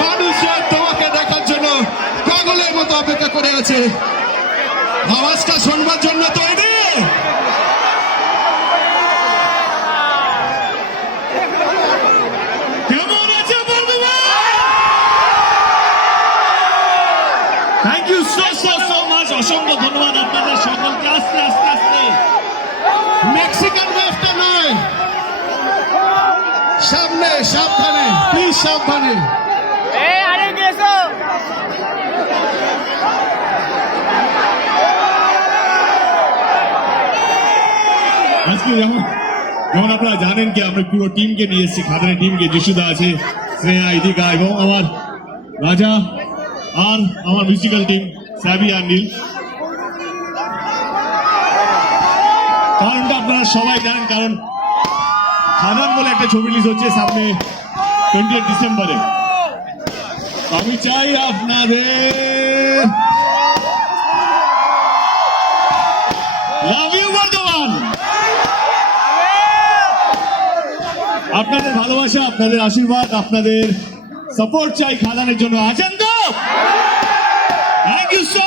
মানুষের তোমাকে দেখার জন্য পাগলের মতো অপেক্ষা করে আছে। আওয়াজটা শুনবার জন্য তৈরি। কেমন আছে thank you so so so much অসংখ্য ধন্যবাদ সামনে সাবধানে প্লিজ সাবধানে? আজকে যেমন যেমন আপনারা জানেন কি আমরা পুরো টিমকে নিয়ে এসেছি খাদানের টিমকে যিশুদা আছে শ্রেয়া ইদিকা এবং আমার রাজা আর আমার মিউজিক্যাল টিম সাবি আর নীল। কারণটা আপনারা সবাই জানেন কারণ খাদান বলে একটা ছবি রিলিজ হচ্ছে সামনে টোয়েন্টি ডিসেম্বরে আমি চাই আপনাদের আপনাদের ভালোবাসা, আপনাদের আশীর্বাদ, আপনাদের সাপোর্ট চাই খাদানের জন্য। আছেন তো? Thank you so